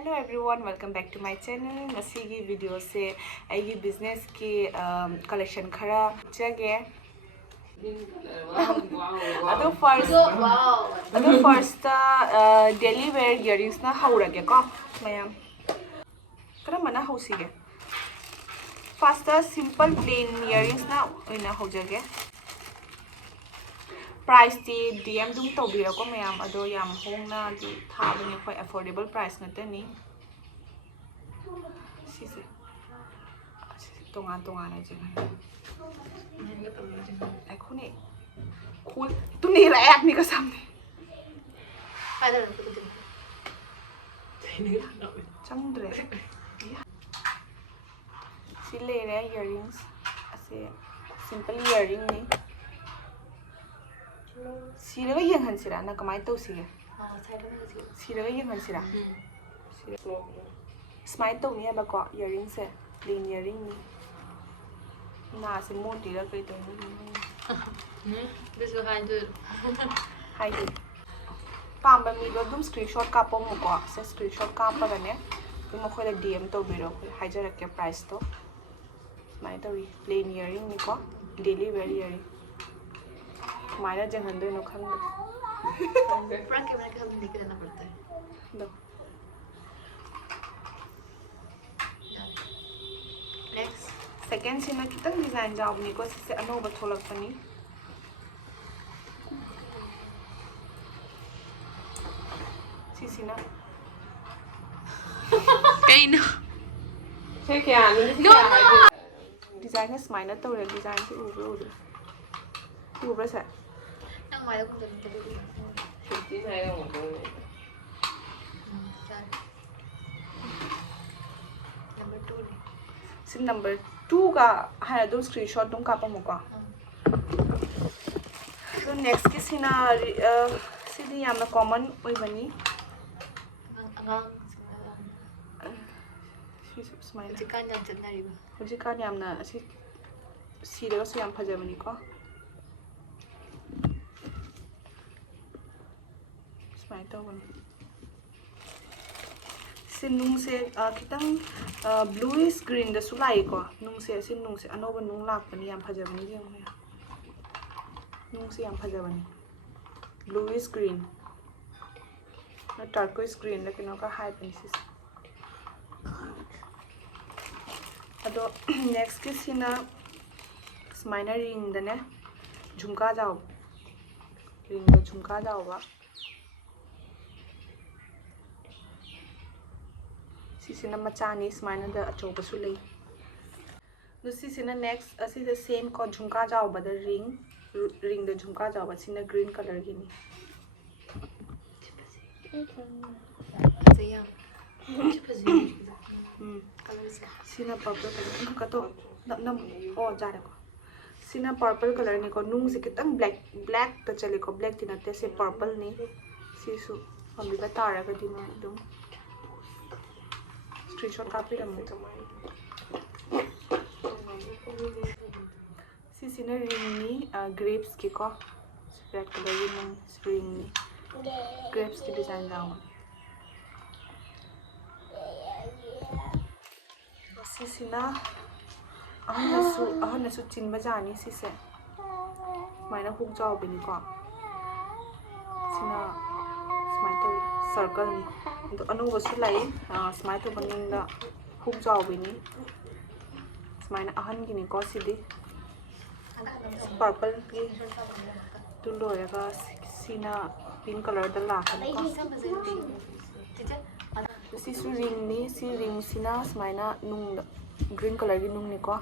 Hello everyone, welcome back to my channel. Ngasigi video se aigi business ki collection khara chage. Ado first daily wear earrings na haurage ko mayam. Karamana hausige. First simple plain earrings na oina haujage. Price di DM dum taubira ko mayam ado yam hong na di thabani khoi affordable price ngatani. Sisi tongan aja. Aku nih cool. Itu nih rakyat nih kesamnya. Ada aku tuh. Chandra. Si lere earrings. Asi simple earring nih. Siraga yang hansira na kamai tau sih. Siraga yang hansira. Smile tau nih apa kok earring se, plain earring nih. Nah si modi lah kayak tuh. Bisa hancur. Hai. Pamba mi lo dum screenshot kapong mo ko. Sa screenshot kapa kan ya. Dum ako la DM to biro ko. Hajar ke price to. Smile tau plain earring nih ko. Daily wear earring. Smile jangan doi no khang. Frank mereka harus bikin apa tuh? Do. Next. Second sina kitang design job ni ko sa ano ba tholak pa ni. Sina. Kayak no. No. Design is minor to the design si uber. Uber sa. Nang mai aku jadi tadi. Number 2 nih. Sim number 2 ka hai do screenshot dum ka pa mo ka. So next ki sina sidi yamna common oi bani. Angang. Smile. Jikan yang cenari ba. Hojikan yamna si siraga su yam phajabani ko. Smile to bani. Sin nung se kitang bluish green da sulai ko nung se anoba nung lak pani yam phajabani jeng me nung se yam phajabani bluish green na turquoise green la kino ka high pani sis ado next ki sina sminer ring da ne jhumka jao ring da jhumka jao ba sisina machani smina da achoba su lei do sisina next asi the same ko jhumka jaw ba the ring da jhumka jaw ba sina green color gi ni Sayang. Cepat sih. Kalau sina purple color ka to nam oh ja ko sina purple color ni ko nung se kitang black ta chale ko black tinate se purple ni sisu ambi ba tara ka dino dum screenshot copy ramai sisina ring ni grapes ki ko red color yung ring ni grapes ki design daw sisina ahon nasu chin bajani sise maina huk jaw bini ko sina smile to circle ni do anu wasu lai smile to baning da huk jaw bini smile ahan gini ko sidi purple ki tu loya ga sina pink color da la kan ko si su ring ni si ring sina smile nung green color gi nung ni ko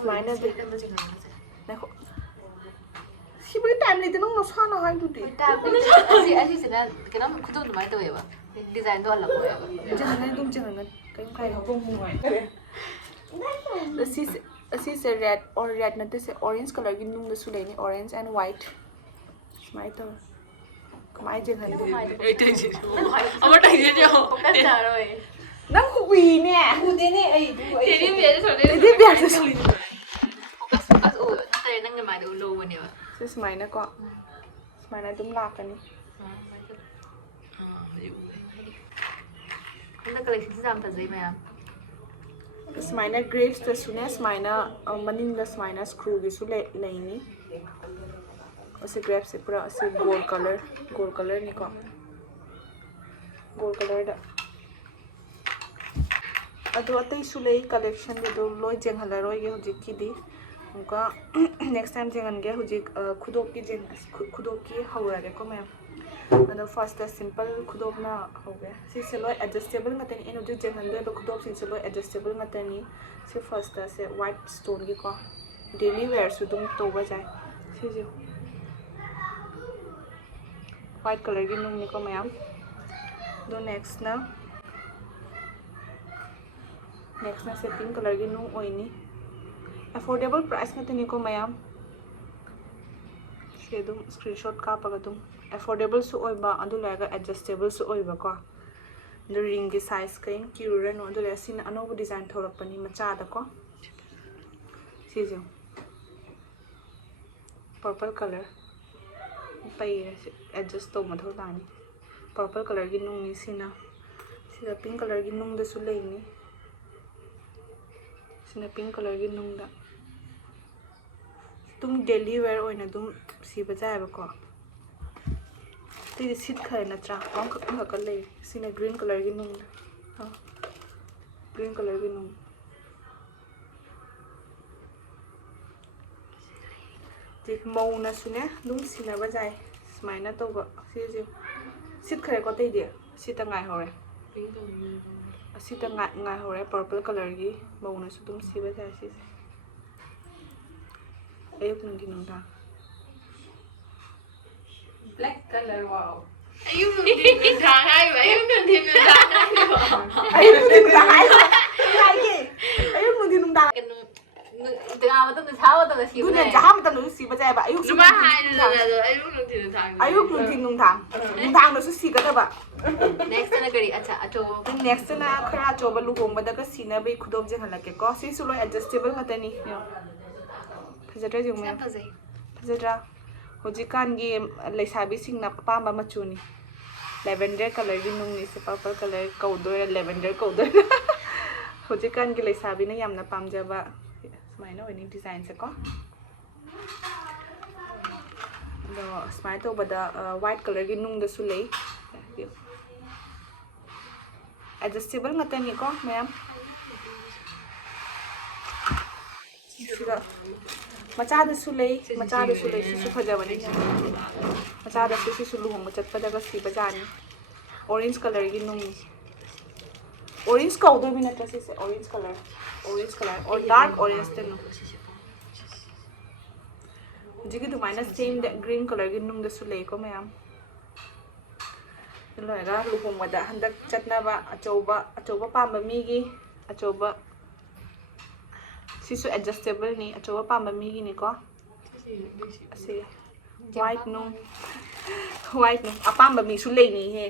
smile de na ko si bagi time ni tinong no sana hai du de Asi sila kenapa kudu lumai tu ya ba? Design tu alam ya ba? jangan kai bong bong si se red or red na se orange color gi nung da su le ni orange and white smile to kamai jangan du Apa tak dia jauh? Dah rồi. nang hui ne hu de ne ai Jadi biar soalnya. Jadi biar soalnya. As nanti nang ngemai dulu ni ba? Si smile na ko smile na dum la ka ni हंदक collection से जाम फजई ma'am स्माइना grapes द सुने स्माइना मनिंग the स्माइना screw की सुले लेनी उसे ग्रेप्स से पूरा ऐसे गोल्ड कलर निको गोल्ड कलर दा अदो अतई सुले कलेक्शन दे दो लोय जेंगहला रोय गे हुजिक की दी उनका नेक्स्ट टाइम जेंगन गे हुजिक खुदोक की हौरा गे को मैम अदो फर्स्ट सिंपल खुदोक ना हो गया से लोय एडजस्टेबल ngатani इन हुजिक जेंगन दे खुदोक सिन से लोय एडजस्टेबल ngатani से फर्स्ट से व्हाइट स्टोन की को डेली वेयर सु दुम तोबा जाय से व्हाइट कलर की नुम निको मैम दो नेक्स्ट ना से पिंक कलर की नुम ओइनी अफोर्डेबल प्राइस ngатani को मैम से दुम स्क्रीनशॉट कापगा दुम अफोर्डेबल सु ओइबा अदु लागा एडजस्टेबल सु ओइबा को द रिंग की साइज कहीं क्यूरन अदु ले सिन अनोबो डिजाइन थोरपनी मचा द को सिजो पर्पल कलर पई एडजस्ट तो मथो तानी पर्पल कलर की नुंग नि सिना पिंक कलर की नुंग दसु लेनी सिना पिंक कलर की नुंग दा तुम डेली वेयर ओइना दुम सिबा जायबा को ती सिट खरे नत्रा अंक कर ले सिना ग्रीन कलर की नुंग हां ग्रीन कलर की नुंग जे मौना सुने दुम सिना बजाय स्माइना तो सिजे सिट खरे को तई दे सिता ngai hore सिता ngai hore पर्पल कलर की मौना सु दुम सिबा जाय सिसे ayuk nungki nungta black color wow ayun nung thang hai ba ayun nung thang hai ayuk nungki nungta hai lagi ayuk nungki nungta tengah betul tu tahu tu sih dunia jahat betul tu si baca ba ayuk cuma hanya ayun nung thang ayuk nungki nungtang nungtang tu si kata ba next na kari acha acho next na khara choba luhong bada ka sina bai khudom je halake ko si sulo adjustable ngata ni फजरा जो मैं फजरा होजिकान की लेसाबी सिंगना पामा मचुनी lavender colour की नुंगनी से purple colour कौदोर lavender कौदोर होजिकान की लेसाबी ने यामना पामजाबा स्माइना वेनी design से को दो स्माइल तो बदा व्हाइट कलर की नुंग दसु ले एडजस्टेबल ngatani ko मैम मचादसु लेई सिसु फजबनी मचादसु सिसु लुहंग चटपदगा सिबजानी ऑरेंज कलर की नुंग ऑरेंज कौदो भी नत्र सिसे ऑरेंज कलर और डार्क ऑरेंज तनु जिगी दुमाइना सेम ग्रीन कलर की नुंग दसु लेई को मैम लोयगा लुहंग मदा हंदक चटनाबा अचौबा पाम मीगी अचौबा सिसु adjustable ni achoba pamba mi gi ni ko ase white nung apamba mi su lei ni he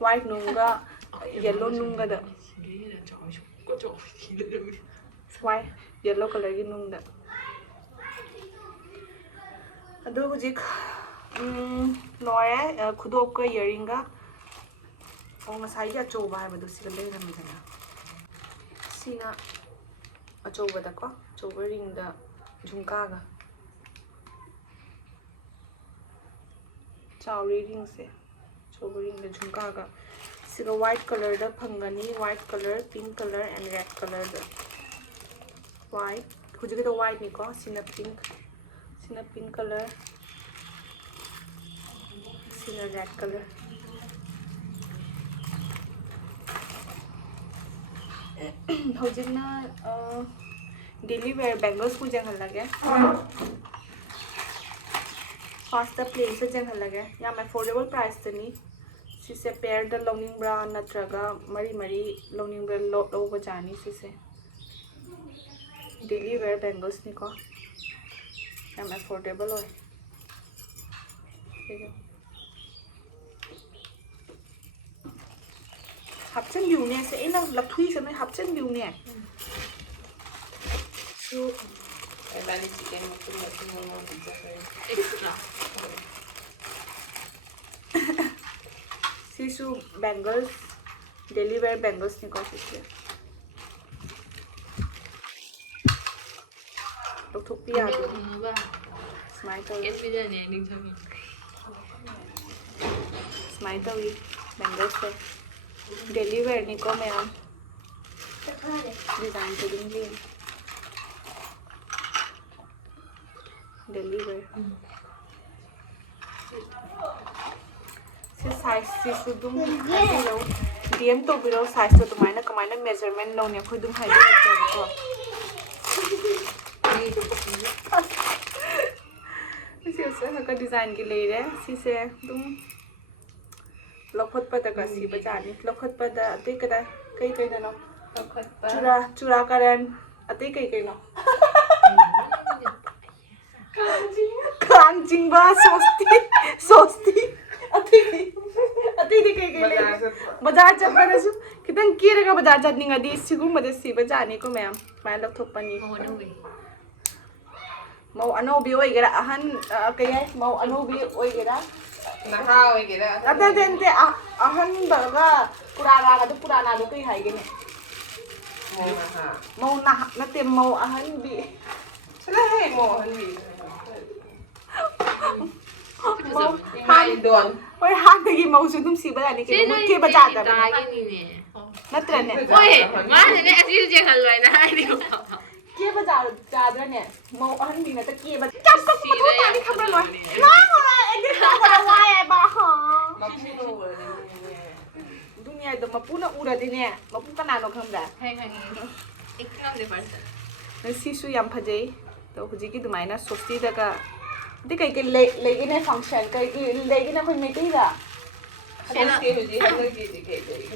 white nung ga yellow nung ga da white yellow color gi nung da adu hujik lore khudok ka earring ga ong sai ga achoba ha ba du si ga lei ram jana sina अचौबा को अचौबा ring दा झुमकागा चाउरी ring से अचौबा ring दा झुमकागा सिगा white colour दा फंगनी white colour pink colour and red colour दा white हुजिगे तो white निको सिना पिंक कलर सिना रेड कलर हौजिकना डेली वेयर बैंगल्स को जंगल लगे फर्स्ट प्लेन से जंगल लगे याम अफोर्डेबल प्राइस तनी सिसे पेयर द लोनिंग ब्रा नत्रगा मरी लोनिंग ब्रा लो बजानी सिसे डेली वेयर बैंगल्स निको याम अफोर्डेबल होय 합천 비우네 से इन लथुई से मैं 합천 बिउने सो वाली चिकन मोमो पिज्जा extra सिसु bangles daily wear bangles นี่ก็สิลูกทุกปีอ่ะดูสมัยตัว สมัยตัว bangles เลย daily wear นี่ก็แมวดีไซน์จะดิ้งดิ้ง daily wear สิไซส์สิสุดดุ้งให้เราเดียมตัวเราไซส์ตัวตัวไม้นะก็ไม้นะ measurement เราเนี่ยคุยดุ้งให้ด้วยเจอก็เสียเสียเขาก็ดีไซน์กันเลยเนี่ยสิเสียดุ้งล็อกพอดปะแต่ก็สีประจานนี่ล็อกพอดปะแต่ตีก็ได้ใกล้ๆนะเนาะจุฬาการันตีใกล้ๆเนาะคลางจริงบ้าโซสตีअति दिखे के लिए बाजार जब बना सु कितन कीरे का बाजार जाने का दी सिगुम बदे सी बजाने को मैं लोग थोप पनी mau ano bi oi gera ahan kaya mau ano bi oi gera naha oi gera ate dente ahan baga purana ga purana do kai hai gene mau naha nate mau ahan bi sala hai mau ahan bi mau hai don oi han de mau su dum si bajane ke mo ke bajar da natre ne oi ma ne asi je khan loi na ai di ke bajar ja da ne mau ahan bi na ta ke ba jam ko ko ta ni khamra loi na ngora edit ko da wa ai ba ha mapuno dunia do mapuna ura de ne mapu kana no khamda hai hai ekam de parsa na si su yam phajai to huji ki dumaina sosti da ka de kai ke le ine function kai le ine khoi me ti da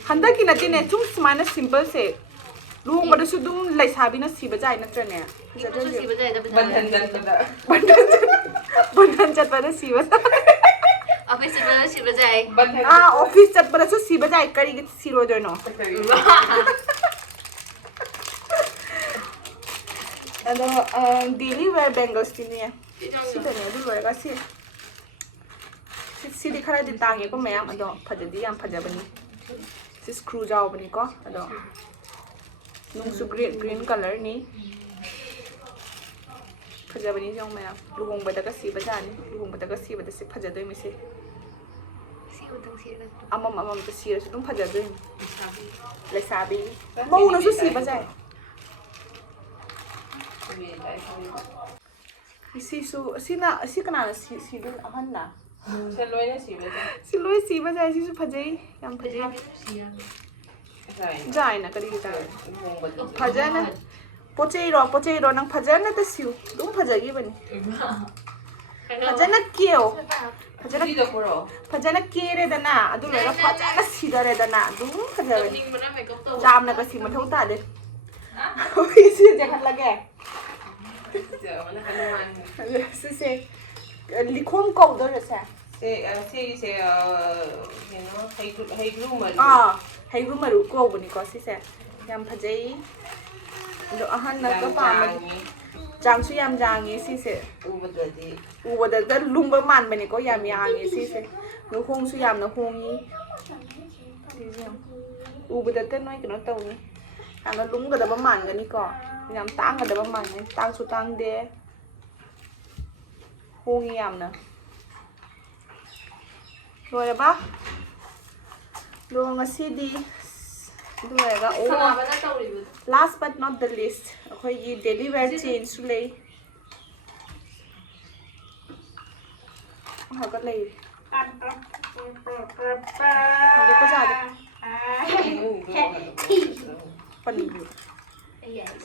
handa ki na ti ne chung smana simple se luong ba su dum lai sabi na si bajai na tra ne si ba jai da bandan chat ba si ba office ba jai office chat ba su si bajai kari ki si ro do no ado daily wear bangles ti ne si da ne du wear ga si di khara di tangi ko mayam ado phajadi yam phajabani si screw jaw bani ko ado nung su green color ni phajabani jong mayam luhong bada ka si bajani luhong bada ka si bada si phajadoi mi si utang si ga amam ta si su dum phajadoi le sabi mau na su si bajai si kana si dun ahan na si loi si bajai si su phajai yam phajai jai na kari ta phajana pochei ro nang phajana ta siu dum phajagi bani phajana kyo phajana kere da na adu lo phajana si da re da na dum phajagi jam na ka si ma thau ta de oi si je khan lage se likhom ko do re sa hay ru maru ko bani ko si se yam phajai do ahan na ka pa ma jam su yam jangi si se ubada da lumba man bani ko yam yangi si se no hong su yam na hongi ubada ta noi ka no taw ni ang lum ga da ba man ga ni ko yam tang ga da ba man ni tang su tang de hongi yam na rồi là bác luôn là CD rồi là last but not the least khoi yi daily wear chain su lei họ có lei họ có ra được phần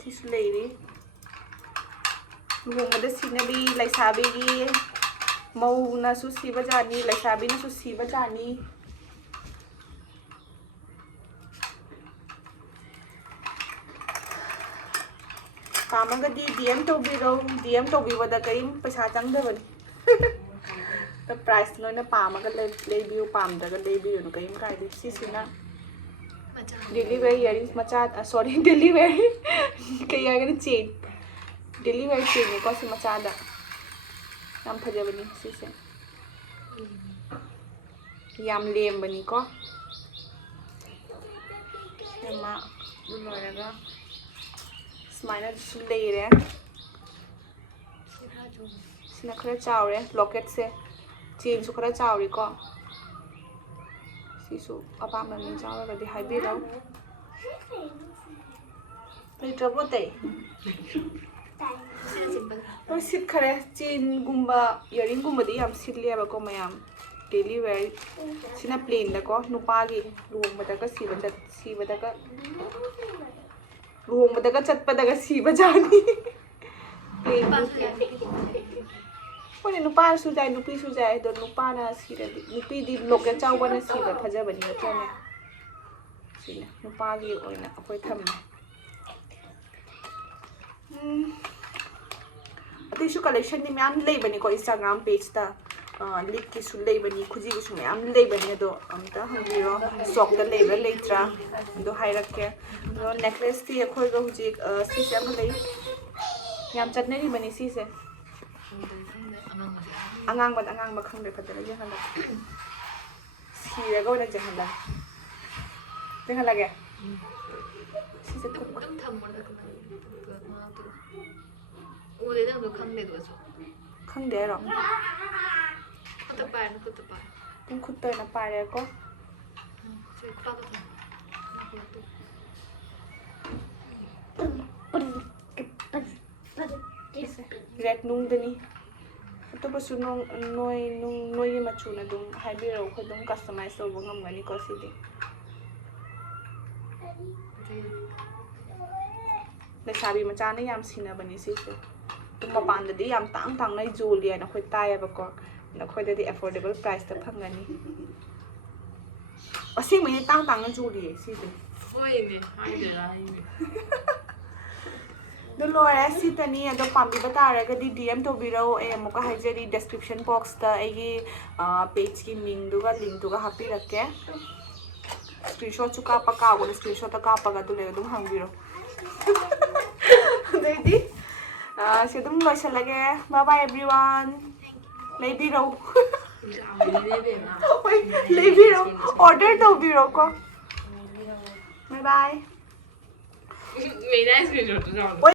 si su lei đi luôn ada sinabi lai sabi gi mau na su si bajani lai sabi na su si bajani pamaga di DM to bi wada kai paisa chang da ban the price no na pamaga le view pam da le view no kai kai di si sina daily wear earrings macha sorry daily wear kai ya ga chain daily wear chain ko si macha da yam phaja bani si se yam lem bani ko loiraga smaina su leire sina khara chawre locket se chain su khara chawri ko sisu apam mi chawra di haibi ro Play trouble day. Tôi sit khare chain gumba earring gumba di am sit liya ba ko mayam daily wear sina plain da ko nupa gi luong ba daga si ba daga luong ba daga chat pa daga si ba jani plain ko ni nupa su jai nupi su jai do nupa na si da nupi di loke chaw ba na si ba phaja ba ni ta ne sina nupa gi oina akoi tham अतिशु collection नि ma'am ले बनी को Instagram page ता link की सु ले बनी खुजी की सु म्याम ले बनी दो अमता हंगिरो स्टॉक ता ले लेत्रा दो हाई रखे दो नेकलेस ती अखोय गो हुजी सी से हम ले याम चटनेरी बनी सी से अंगांग बा खंगरे फदर जे हला सी रे गो ना जे हला गे सी से को 우리 애들도 강내도 해줘. 강내로. 그것도 빠야, 그것도 빠야. 그럼 그때는 빠야고. 저기 크라도 좀. Red nung dani. Ito ba su nung noy machu na dung haibiro ko dung customize so bangam gani ko sidi. Lesabi macana yam sina bani sisi. तुम मपान ददी याम तांग तांग नै जोलिया न खोइ ताय बको न खोइ ददी अफोर्डेबल प्राइस त फंगनी असी मने तांग तांग न जोलिए सिदे होइमे हाइदरा हाइमे दो लोरे सितनी अदो पाम्बी बतारे गदी डीएम तो बिरो ए मका हाइजेरी डिस्क्रिप्शन बॉक्स ता एगी पेज की मिंग दुगा लिंक दुगा हापी रखे स्क्रीनशॉट चुका पका वो स्क्रीनशॉट का पका तो ले दुम हंगिरो देदी so dum loisalage bye bye everyone leibiro leibiro order taubiu ko bye bye मेरा स्क्रीनशॉट